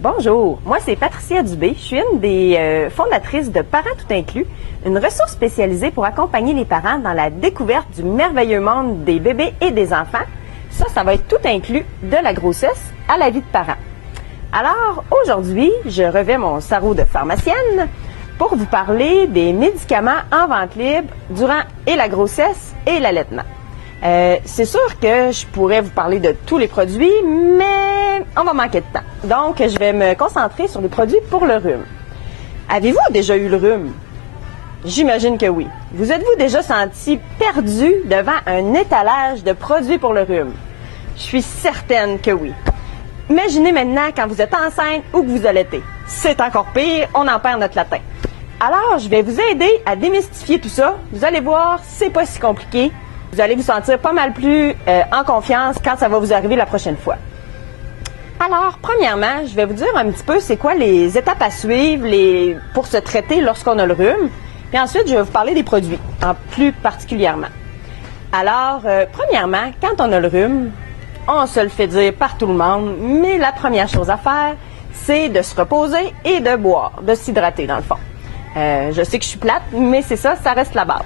Bonjour, moi c'est Patricia Dubé. Je suis une des fondatrices de Parents Tout Inclus, une ressource spécialisée pour accompagner les parents dans la découverte du merveilleux monde des bébés et des enfants. Ça va être tout inclus de la grossesse à la vie de parent. Alors aujourd'hui, je revais mon sarrau de pharmacienne pour vous parler des médicaments en vente libre durant et la grossesse et l'allaitement. C'est sûr que je pourrais vous parler de tous les produits, mais on va manquer de temps. Donc, je vais me concentrer sur les produits pour le rhume. Avez-vous déjà eu le rhume? J'imagine que oui. Vous êtes-vous déjà senti perdu devant un étalage de produits pour le rhume? Je suis certaine que oui. Imaginez maintenant quand vous êtes enceinte ou que vous allaitez. C'est encore pire, on en perd notre latin. Alors, je vais vous aider à démystifier tout ça. Vous allez voir, c'est pas si compliqué. Vous allez vous sentir pas mal plus en confiance quand ça va vous arriver la prochaine fois. Alors, premièrement, je vais vous dire un petit peu c'est quoi les étapes à suivre pour se traiter lorsqu'on a le rhume. Puis ensuite, je vais vous parler des produits, en plus particulièrement. Alors, premièrement, quand on a le rhume, on se le fait dire par tout le monde, mais la première chose à faire, c'est de se reposer et de boire, de s'hydrater dans le fond. Je sais que je suis plate, mais c'est ça, ça reste la base.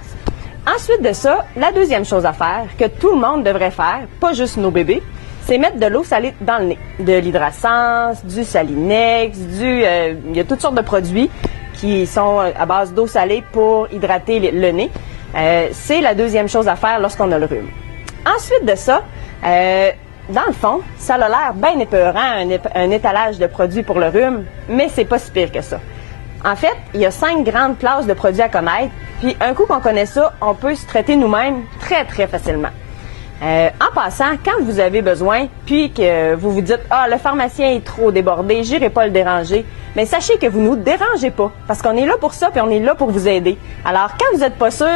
Ensuite de ça, la deuxième chose à faire, que tout le monde devrait faire, pas juste nos bébés, c'est mettre de l'eau salée dans le nez. De l'hydrasens, du Salinex, il y a toutes sortes de produits qui sont à base d'eau salée pour hydrater le nez. C'est la deuxième chose à faire lorsqu'on a le rhume. Ensuite de ça, dans le fond, ça a l'air bien épeurant, un étalage de produits pour le rhume, mais c'est pas si pire que ça. En fait, il y a 5 grandes classes de produits à connaître, puis un coup qu'on connaît ça, on peut se traiter nous-mêmes très, très facilement. En passant, quand vous avez besoin, puis que vous vous dites « Ah, le pharmacien est trop débordé, j'irai pas le déranger », bien sachez que vous nous dérangez pas, parce qu'on est là pour ça, puis on est là pour vous aider. Alors, quand vous n'êtes pas sûr,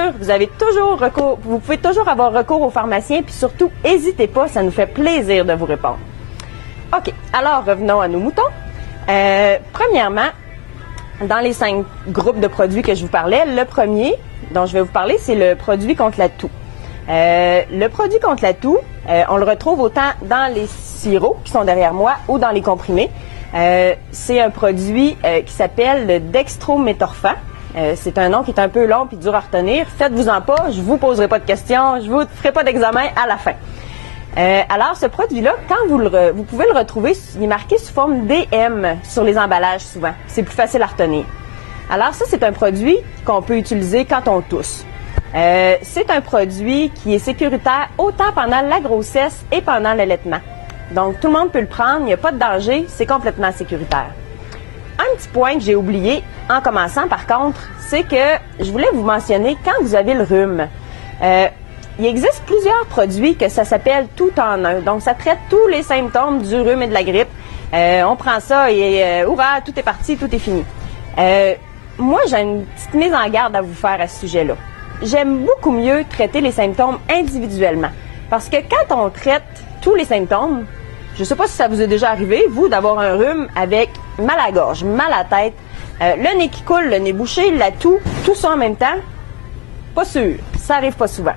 vous pouvez toujours avoir recours au pharmacien, puis surtout, n'hésitez pas, ça nous fait plaisir de vous répondre. OK, alors revenons à nos moutons. Premièrement, dans les 5 groupes de produits que je vous parlais, le premier dont je vais vous parler, c'est le produit contre la toux. Le produit contre la toux, on le retrouve autant dans les sirops qui sont derrière moi ou dans les comprimés. C'est un produit qui s'appelle le dextrométhorphan. C'est un nom qui est un peu long et dur à retenir. Faites-vous-en pas, je vous poserai pas de questions, je vous ferai pas d'examen à la fin. Alors, ce produit-là, quand vous pouvez le retrouver, il est marqué sous forme DM sur les emballages souvent. C'est plus facile à retenir. Alors, ça, c'est un produit qu'on peut utiliser quand on tousse. C'est un produit qui est sécuritaire autant pendant la grossesse et pendant l'allaitement. Donc, tout le monde peut le prendre, il n'y a pas de danger, c'est complètement sécuritaire. Un petit point que j'ai oublié en commençant, par contre, c'est que je voulais vous mentionner quand vous avez le rhume. Il existe plusieurs produits que ça s'appelle tout en un. Donc, ça traite tous les symptômes du rhume et de la grippe. On prend ça et hurrah, tout est parti, tout est fini. Moi, j'ai une petite mise en garde à vous faire à ce sujet-là. J'aime beaucoup mieux traiter les symptômes individuellement. Parce que quand on traite tous les symptômes, je ne sais pas si ça vous est déjà arrivé, vous, d'avoir un rhume avec mal à la gorge, mal à la tête, le nez qui coule, le nez bouché, la toux, tout ça en même temps, pas sûr, ça arrive pas souvent.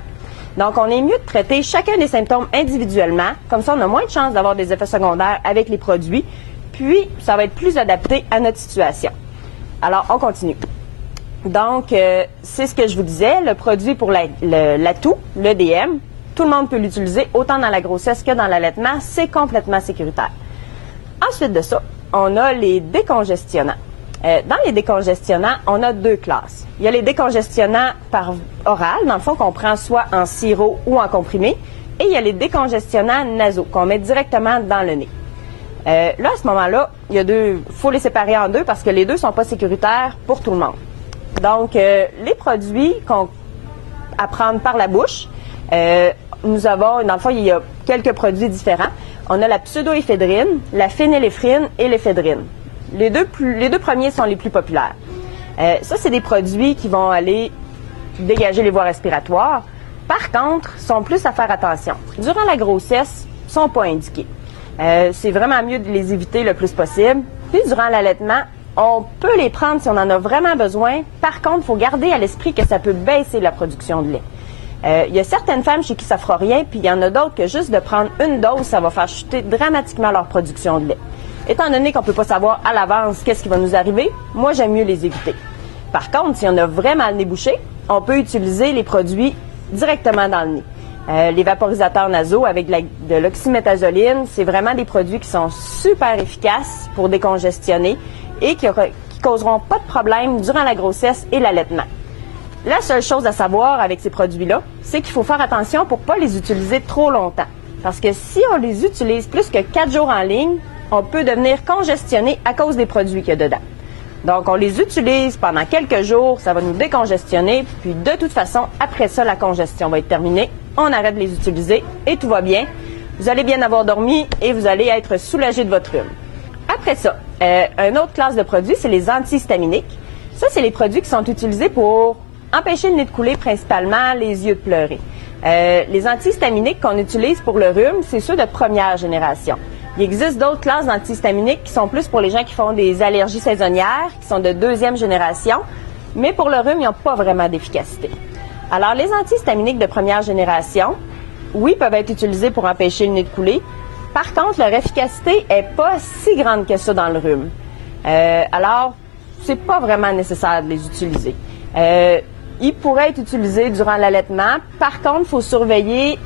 Donc, on est mieux de traiter chacun des symptômes individuellement. Comme ça, on a moins de chances d'avoir des effets secondaires avec les produits. Puis, ça va être plus adapté à notre situation. Alors, on continue. Donc, c'est ce que je vous disais, le produit pour la toux, le DM, tout le monde peut l'utiliser autant dans la grossesse que dans l'allaitement. C'est complètement sécuritaire. Ensuite de ça, on a les décongestionnants. Dans les décongestionnants, on a 2 classes. Il y a les décongestionnants par oral, dans le fond, qu'on prend soit en sirop ou en comprimé. Et il y a les décongestionnants nasaux, qu'on met directement dans le nez. Là, à ce moment-là, faut les séparer en 2 parce que les 2 sont pas sécuritaires pour tout le monde. Donc, les produits à prendre par la bouche, nous avons, dans le fond, il y a quelques produits différents. On a la pseudoéphédrine, la phényléphrine et l'éphédrine. Les deux premiers sont les plus populaires. Ça, c'est des produits qui vont aller dégager les voies respiratoires. Par contre, sont plus à faire attention. Durant la grossesse, ils ne sont pas indiqués. C'est vraiment mieux de les éviter le plus possible. Puis, durant l'allaitement, on peut les prendre si on en a vraiment besoin. Par contre, il faut garder à l'esprit que ça peut baisser la production de lait. Il y a certaines femmes chez qui ça ne fera rien, puis il y en a d'autres que juste de prendre une dose, ça va faire chuter dramatiquement leur production de lait. Étant donné qu'on ne peut pas savoir à l'avance qu'est-ce qui va nous arriver, moi j'aime mieux les éviter. Par contre, si on a vraiment le nez bouché, on peut utiliser les produits directement dans le nez. Les vaporisateurs nasaux avec de l'oxymétazoline, c'est vraiment des produits qui sont super efficaces pour décongestionner et qui causeront pas de problème durant la grossesse et l'allaitement. La seule chose à savoir avec ces produits-là, c'est qu'il faut faire attention pour ne pas les utiliser trop longtemps. Parce que si on les utilise plus que 4 jours en ligne, on peut devenir congestionné à cause des produits qu'il y a dedans. Donc, on les utilise pendant quelques jours, ça va nous décongestionner, puis de toute façon, après ça, la congestion va être terminée, on arrête de les utiliser et tout va bien. Vous allez bien avoir dormi et vous allez être soulagé de votre rhume. Après ça, une autre classe de produits, c'est les antihistaminiques. Ça, c'est les produits qui sont utilisés pour empêcher le nez de couler, principalement les yeux de pleurer. Les antihistaminiques qu'on utilise pour le rhume, c'est ceux de première génération. Il existe d'autres classes d'antihistaminiques qui sont plus pour les gens qui font des allergies saisonnières, qui sont de deuxième génération, mais pour le rhume, ils n'ont pas vraiment d'efficacité. Alors, les antihistaminiques de première génération, oui, peuvent être utilisés pour empêcher le nez de couler. Par contre, leur efficacité n'est pas si grande que ça dans le rhume. Alors, c'est pas vraiment nécessaire de les utiliser. Ils pourraient être utilisés durant l'allaitement. Par contre, il faut surveiller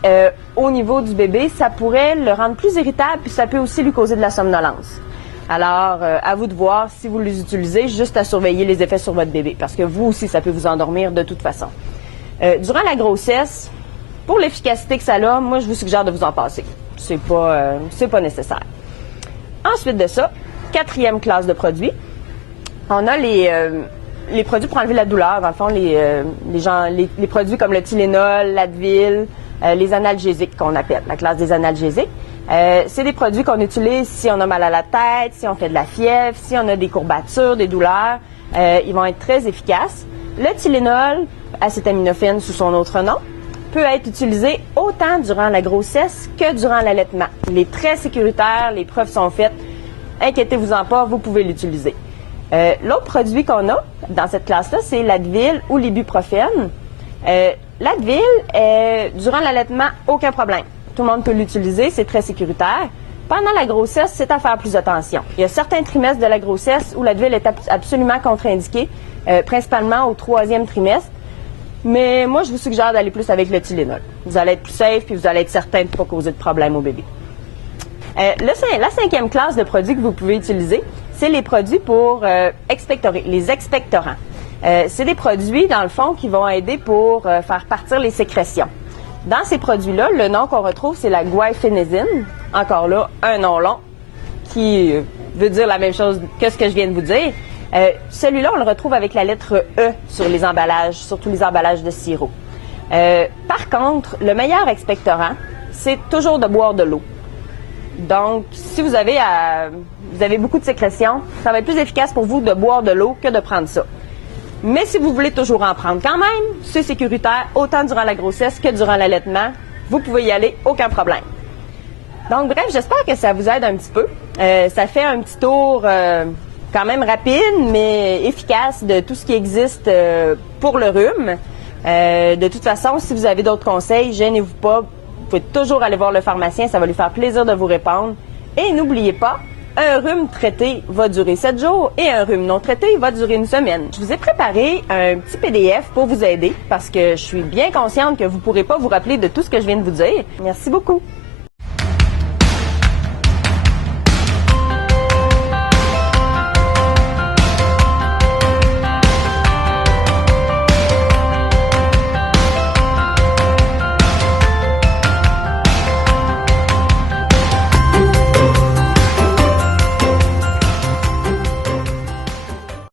au niveau du bébé. Ça pourrait le rendre plus irritable, puis ça peut aussi lui causer de la somnolence. Alors, à vous de voir si vous les utilisez, juste à surveiller les effets sur votre bébé, parce que vous aussi, ça peut vous endormir de toute façon. Durant la grossesse, pour l'efficacité que ça a, moi, je vous suggère de vous en passer. C'est pas nécessaire. Ensuite de ça, 4e classe de produits, on a les produits pour enlever la douleur. Dans le fond, les produits comme le Tylenol, l'Advil, les analgésiques qu'on appelle, la classe des analgésiques. C'est des produits qu'on utilise si on a mal à la tête, si on fait de la fièvre, si on a des courbatures, des douleurs. Ils vont être très efficaces. Le Tylenol, acétaminophène sous son autre nom, peut être utilisé autant durant la grossesse que durant l'allaitement. Il est très sécuritaire, les preuves sont faites. Inquiétez-vous-en pas, vous pouvez l'utiliser. L'autre produit qu'on a dans cette classe-là, c'est l'Advil ou l'ibuprofène. L'Advil, durant l'allaitement, aucun problème. Tout le monde peut l'utiliser, c'est très sécuritaire. Pendant la grossesse, c'est à faire plus attention. Il y a certains trimestres de la grossesse où l'Advil est absolument contre-indiqué, principalement au 3e trimestre. Mais moi, je vous suggère d'aller plus avec le Tylenol. Vous allez être plus safe puis vous allez être certain de ne pas causer de problème au bébé. La 5e classe de produits que vous pouvez utiliser, c'est les produits pour expectorer, les expectorants. C'est des produits, dans le fond, qui vont aider pour faire partir les sécrétions. Dans ces produits-là, le nom qu'on retrouve, c'est la guaifénésine. Encore là, un nom long qui veut dire la même chose que ce que je viens de vous dire. Celui-là, on le retrouve avec la lettre E sur les emballages, surtout les emballages de sirop. Par contre, le meilleur expectorant, c'est toujours de boire de l'eau. Donc, si vous avez beaucoup de sécrétions, ça va être plus efficace pour vous de boire de l'eau que de prendre ça. Mais si vous voulez toujours en prendre quand même, c'est sécuritaire autant durant la grossesse que durant l'allaitement. Vous pouvez y aller, aucun problème. Donc, bref, j'espère que ça vous aide un petit peu. Ça fait un petit tour quand même rapide, mais efficace de tout ce qui existe pour le rhume. De toute façon, si vous avez d'autres conseils, gênez-vous pas. Vous pouvez toujours aller voir le pharmacien, ça va lui faire plaisir de vous répondre. Et n'oubliez pas, un rhume traité va durer 7 jours et un rhume non traité va durer une semaine. Je vous ai préparé un petit PDF pour vous aider parce que je suis bien consciente que vous ne pourrez pas vous rappeler de tout ce que je viens de vous dire. Merci beaucoup.